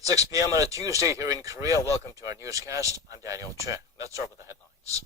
It's 6 p.m. on a Tuesday here in Korea. Welcome to our newscast. I'm Daniel Choi. Let's start with the headlines.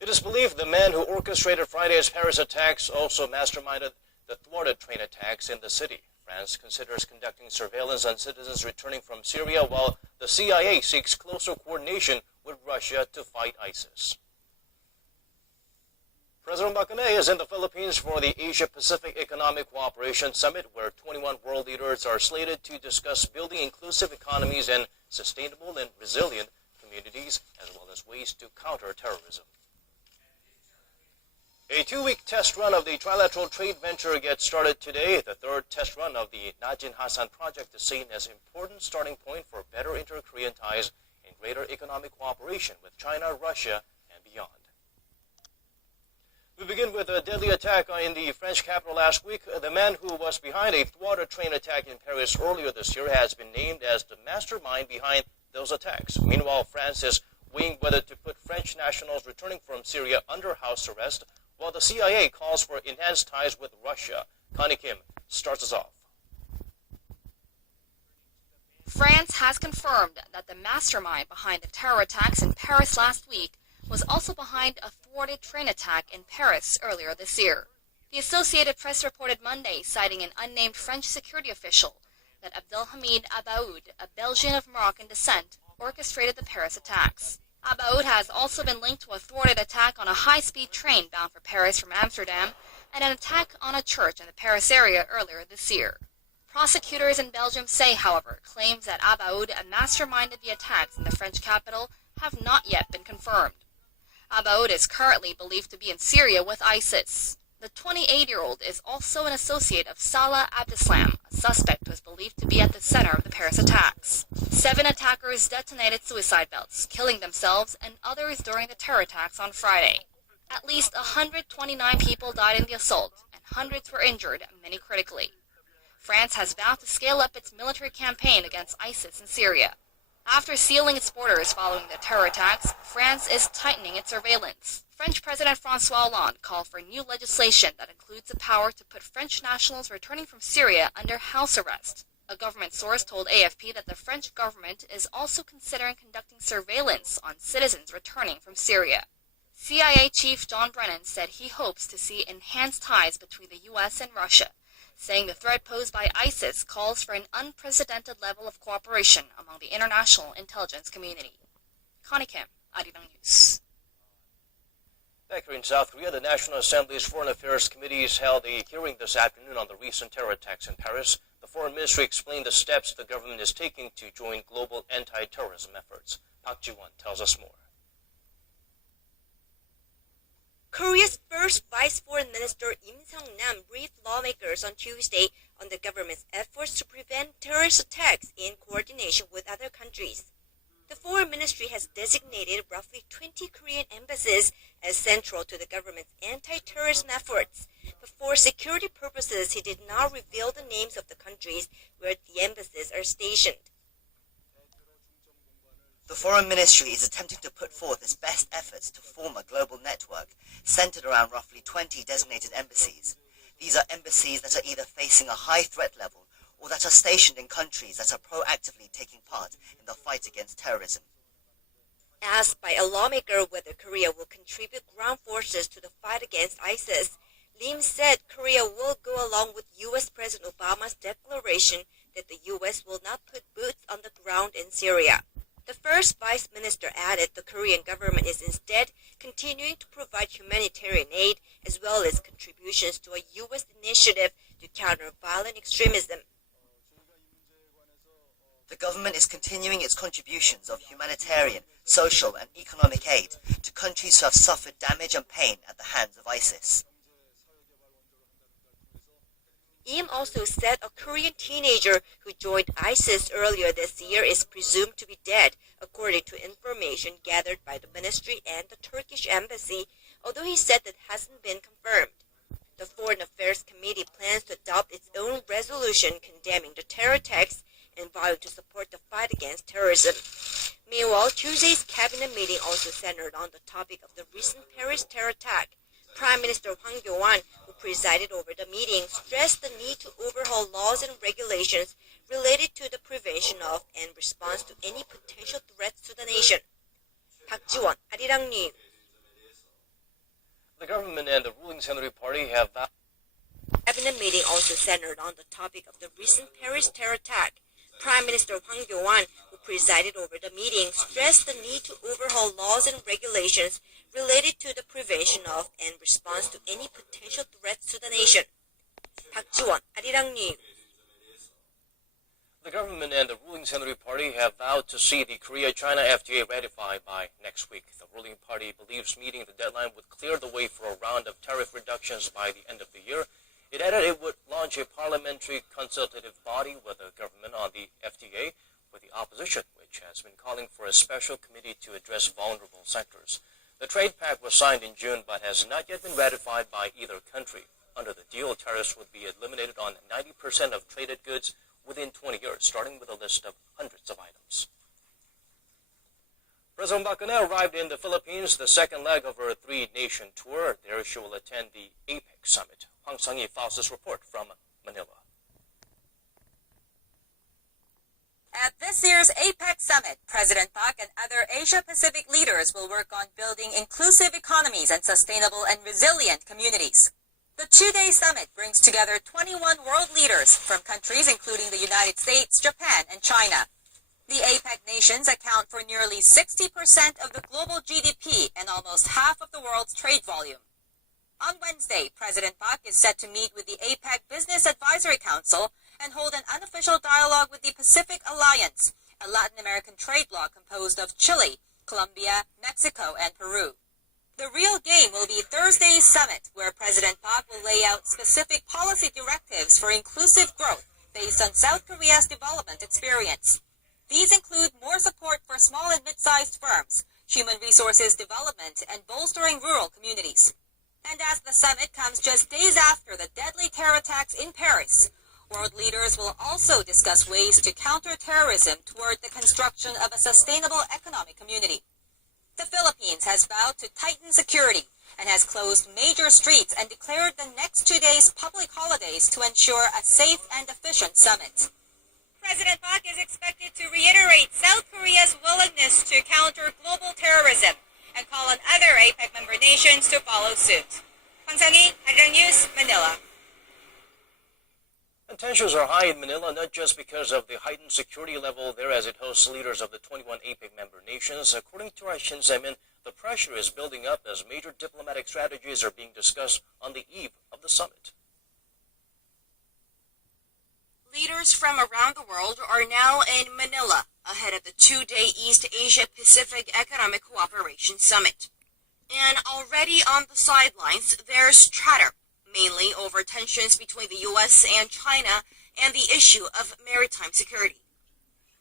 It is believed the man who orchestrated Friday's Paris attacks also masterminded the thwarted train attacks in the city. France considers conducting surveillance on citizens returning from Syria, while the CIA seeks closer coordination with Russia to fight ISIS. President Park Geun-hye is in the Philippines for the Asia-Pacific Economic Cooperation Summit, where 21 world leaders are slated to discuss building inclusive economies and sustainable and resilient communities, as well as ways to counter terrorism. A 2-week test run of the trilateral trade venture gets started today. The third test run of the Najin Hasan project is seen as an important starting point for better inter-Korean ties and greater economic cooperation with China, Russia, and beyond. We begin with a deadly attack in the French capital last week. The man who was behind a thwarted train attack in Paris earlier this year has been named as the mastermind behind those attacks. Meanwhile, France is weighing whether to put French nationals returning from Syria under house arrest, while the CIA calls for enhanced ties with Russia. Connie Kim starts us off. France has confirmed that the mastermind behind the terror attacks in Paris last week was also behind a thwarted train attack in Paris earlier this year. The Associated Press reported Monday, citing an unnamed French security official, that Abdelhamid Abaoud, a Belgian of Moroccan descent, orchestrated the Paris attacks. Abaoud has also been linked to a thwarted attack on a high-speed train bound for Paris from Amsterdam and an attack on a church in the Paris area earlier this year. Prosecutors in Belgium say, however, claims that Abaoud masterminded the attacks in the French capital have not yet been confirmed. Abaoud is currently believed to be in Syria with ISIS. The 28-year-old is also an associate of Salah Abdeslam, a suspect who is believed to be at the center of the Paris attacks. 7 attackers detonated suicide belts, killing themselves and others during the terror attacks on Friday. At least 129 people died in the assault, and hundreds were injured, many critically. France has vowed to scale up its military campaign against ISIS in Syria. After sealing its borders following the terror attacks, France is tightening its surveillance. French President François Hollande called for new legislation that includes the power to put French nationals returning from Syria under house arrest. A government source told AFP that the French government is also considering conducting surveillance on citizens returning from Syria. CIA Chief John Brennan said he hopes to see enhanced ties between the U.S. and Russia, saying the threat posed by ISIS calls for an unprecedented level of cooperation among the international intelligence community. Connie Kim, Arirang News. Back here in South Korea, the National Assembly's Foreign Affairs Committees held a hearing this afternoon on the recent terror attacks in Paris. The Foreign Ministry explained the steps the government is taking to join global anti-terrorism efforts. Park Ji-won tells us more. Korea's first Vice Foreign Minister Im Seong-nam briefed lawmakers on Tuesday on the government's efforts to prevent terrorist attacks in coordination with other countries. The Foreign Ministry has designated roughly 20 Korean embassies as central to the government's anti-terrorism efforts, but for security purposes, he did not reveal the names of the countries where the embassies are stationed. The Foreign Ministry is attempting to put forth its best efforts to form a global network centered around roughly 20 designated embassies. These are embassies that are either facing a high threat level or that are stationed in countries that are proactively taking part in the fight against terrorism. Asked by a lawmaker whether Korea will contribute ground forces to the fight against ISIS, Lim said Korea will go along with U.S. President Obama's declaration that the U.S. will not put boots on the ground in Syria. The first vice minister added the Korean government is instead continuing to provide humanitarian aid as well as contributions to a U.S. initiative to counter violent extremism. The government is continuing its contributions of humanitarian, social and economic aid to countries who have suffered damage and pain at the hands of ISIS. Im also said a Korean teenager who joined ISIS earlier this year is presumed to be dead, according to information gathered by the ministry and the Turkish embassy, although he said that hasn't been confirmed. The Foreign Affairs Committee plans to adopt its own resolution condemning the terror attacks and vowing to support the fight against terrorism. Meanwhile, Tuesday's cabinet meeting also centered on the topic of the recent Paris terror attack. Prime Minister Hwang Kyo-won, who presided over the meeting, stressed the need to overhaul laws and regulations related to the prevention prevention of and response to any potential threats to the nation. 박지원, 아리랑 뉴스. The government and the ruling Saenuri Party have Cabinet meeting also centered on the topic of the recent Paris terror attack. Prime Minister Hwang Kyo-won, who presided over the meeting, stressed the need to overhaul laws and regulations related to the prevention of and response to any potential threats to the nation. 박지원, 아리랑 뉴스. The government and the ruling Saenuri Party have vowed to see the Korea-China FTA ratified by next week. The ruling party believes meeting the deadline would clear the way for a round of tariff reductions by the end of the year. It added it would launch a parliamentary consultative body with the government on the FTA, with the opposition, which has been calling for a special committee to address vulnerable sectors. The trade pact was signed in June but has not yet been ratified by either country. Under the deal, tariffs would be eliminated on 90% of traded goods within 20 years, starting with a list of hundreds of items. President Park Geun-hye arrived in the Philippines, the second leg of her three-nation tour. There she will attend the APEC summit. Hwang Sung-hee files this report from Manila. At this year's APEC summit, President Park and other Asia-Pacific leaders will work on building inclusive economies and sustainable and resilient communities. The two-day summit brings together 21 world leaders from countries including the United States, Japan, and China. The APEC nations account for nearly 60% of the global GDP and almost half of the world's trade volume. On Wednesday, President Park is set to meet with the APEC Business Advisory Council and hold an unofficial dialogue with the Pacific Alliance, a Latin American trade bloc composed of Chile, Colombia, Mexico, and Peru. The real game will be Thursday's summit, where President Park will lay out specific policy directives for inclusive growth based on South Korea's development experience. These include more support for small and mid-sized firms, human resources development, and bolstering rural communities. And as the summit comes just days after the deadly terror attacks in Paris, world leaders will also discuss ways to counter terrorism toward the construction of a sustainable economic community. The Philippines has vowed to tighten security and has closed major streets and declared the next 2 days public holidays to ensure a safe and efficient summit. President Park is expected to reiterate South Korea's willingness to counter global terrorism and call on other APEC member nations to follow suit. Hwang Sung-hee, Arirang News, Manila. And tensions are high in Manila, not just because of the heightened security level there as it hosts leaders of the 21 APEC member nations. According to our Shin Se-min, the pressure is building up as major diplomatic strategies are being discussed on the eve of the summit. Leaders from around the world are now in Manila ahead of the two-day East Asia-Pacific Economic Cooperation Summit. And already on the sidelines, there's chatter, mainly over tensions between the U.S. and China and the issue of maritime security.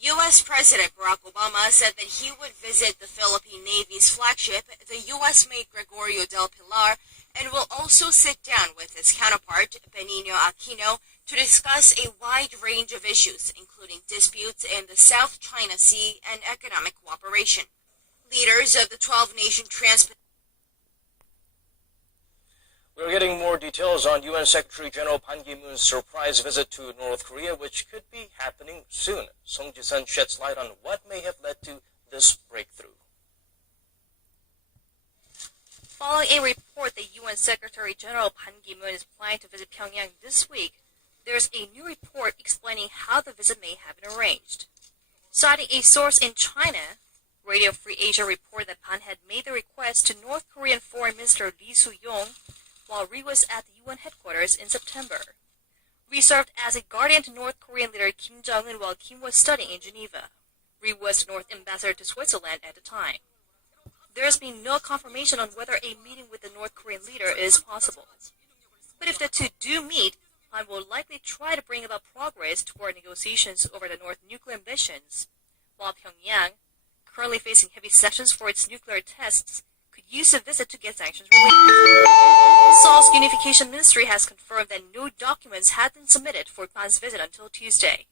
U.S. President Barack Obama said that he would visit the Philippine Navy's flagship, the U.S.-made Gregorio del Pilar, and will also sit down with his counterpart, Benigno Aquino, to discuss a wide range of issues, including disputes in the South China Sea and economic cooperation. Leaders of the 12-nation We're getting more details on UN Secretary General Ban Ki-moon's surprise visit to North Korea, which could be happening soon. Song Ji-sun sheds light on what may have led to this breakthrough. Following a report that UN Secretary General Ban Ki-moon is planning to visit Pyongyang this week, there's a new report explaining how the visit may have been arranged. Citing a source in China, Radio Free Asia reported that Ban had made the request to North Korean Foreign Minister Lee Soo-yong while Ri was at the UN headquarters in September. Ri served as a guardian to North Korean leader Kim Jong-un while Kim was studying in Geneva. Ri was the North ambassador to Switzerland at the time. There has been no confirmation on whether a meeting with the North Korean leader is possible. But if the two do meet, Han will likely try to bring about progress toward negotiations over the North nuclear ambitions, while Pyongyang, currently facing heavy sanctions for its nuclear tests, could use the visit to get sanctions relief. Seoul's Unification Ministry has confirmed that no documents had been submitted for Ban's visit until Tuesday.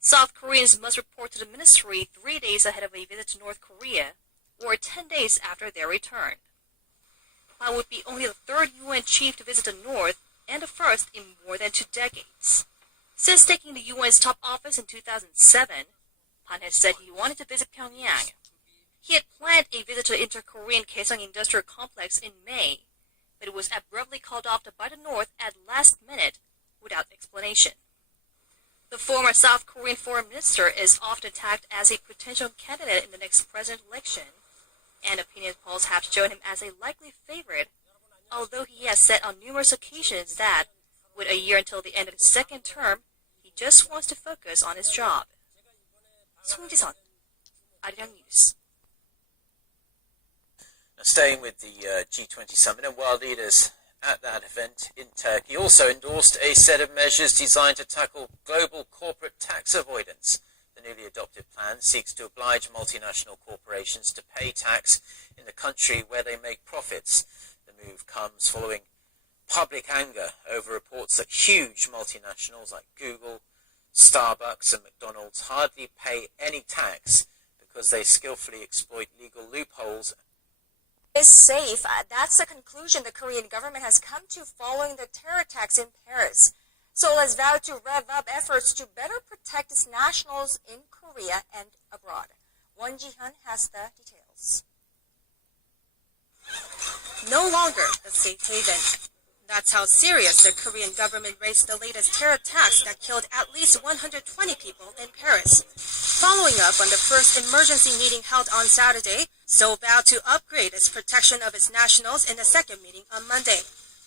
South Koreans must report to the ministry 3 days ahead of a visit to North Korea, or 10 days after their return. Ban would be only the third UN chief to visit the North, and the first in more than 2 decades. Since taking the UN's top office in 2007, Han has said he wanted to visit Pyongyang. He had planned a visit to inter-Korean Kaesong Industrial Complex in May, but it was abruptly called off by the North at last minute without explanation. The former South Korean foreign minister is often tagged as a potential candidate in the next presidential election, and opinion polls have shown him as a likely favorite, although he has said on numerous occasions that, with a year until the end of his second term, he just wants to focus on his job. 송지선, 아리랑 뉴스. Now, staying with the G20 summit, and world leaders at that event in Turkey also endorsed a set of measures designed to tackle global corporate tax avoidance. The newly adopted plan seeks to oblige multinational corporations to pay tax in the country where they make profits. The move comes following public anger over reports that huge multinationals like Google, Starbucks and McDonald's hardly pay any tax because they skillfully exploit legal loopholes. Is safe. That's the conclusion the Korean government has come to following the terror attacks in Paris. Seoul has vowed to rev up efforts to better protect its nationals in Korea and abroad. Won Ji-hyun has the details. No longer a safe haven. That's how serious the Korean government raised the latest terror attacks that killed at least 120 people in Paris. Following up on the first emergency meeting held on Saturday, Seoul vowed to upgrade its protection of its nationals in the second meeting on Monday.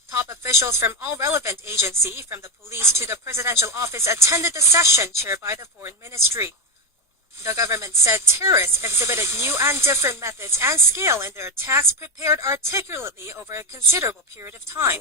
Top officials from all relevant agencies, from the police to the presidential office, attended the session chaired by the foreign ministry. The government said terrorists exhibited new and different methods and scale in their attacks prepared articulately over a considerable period of time.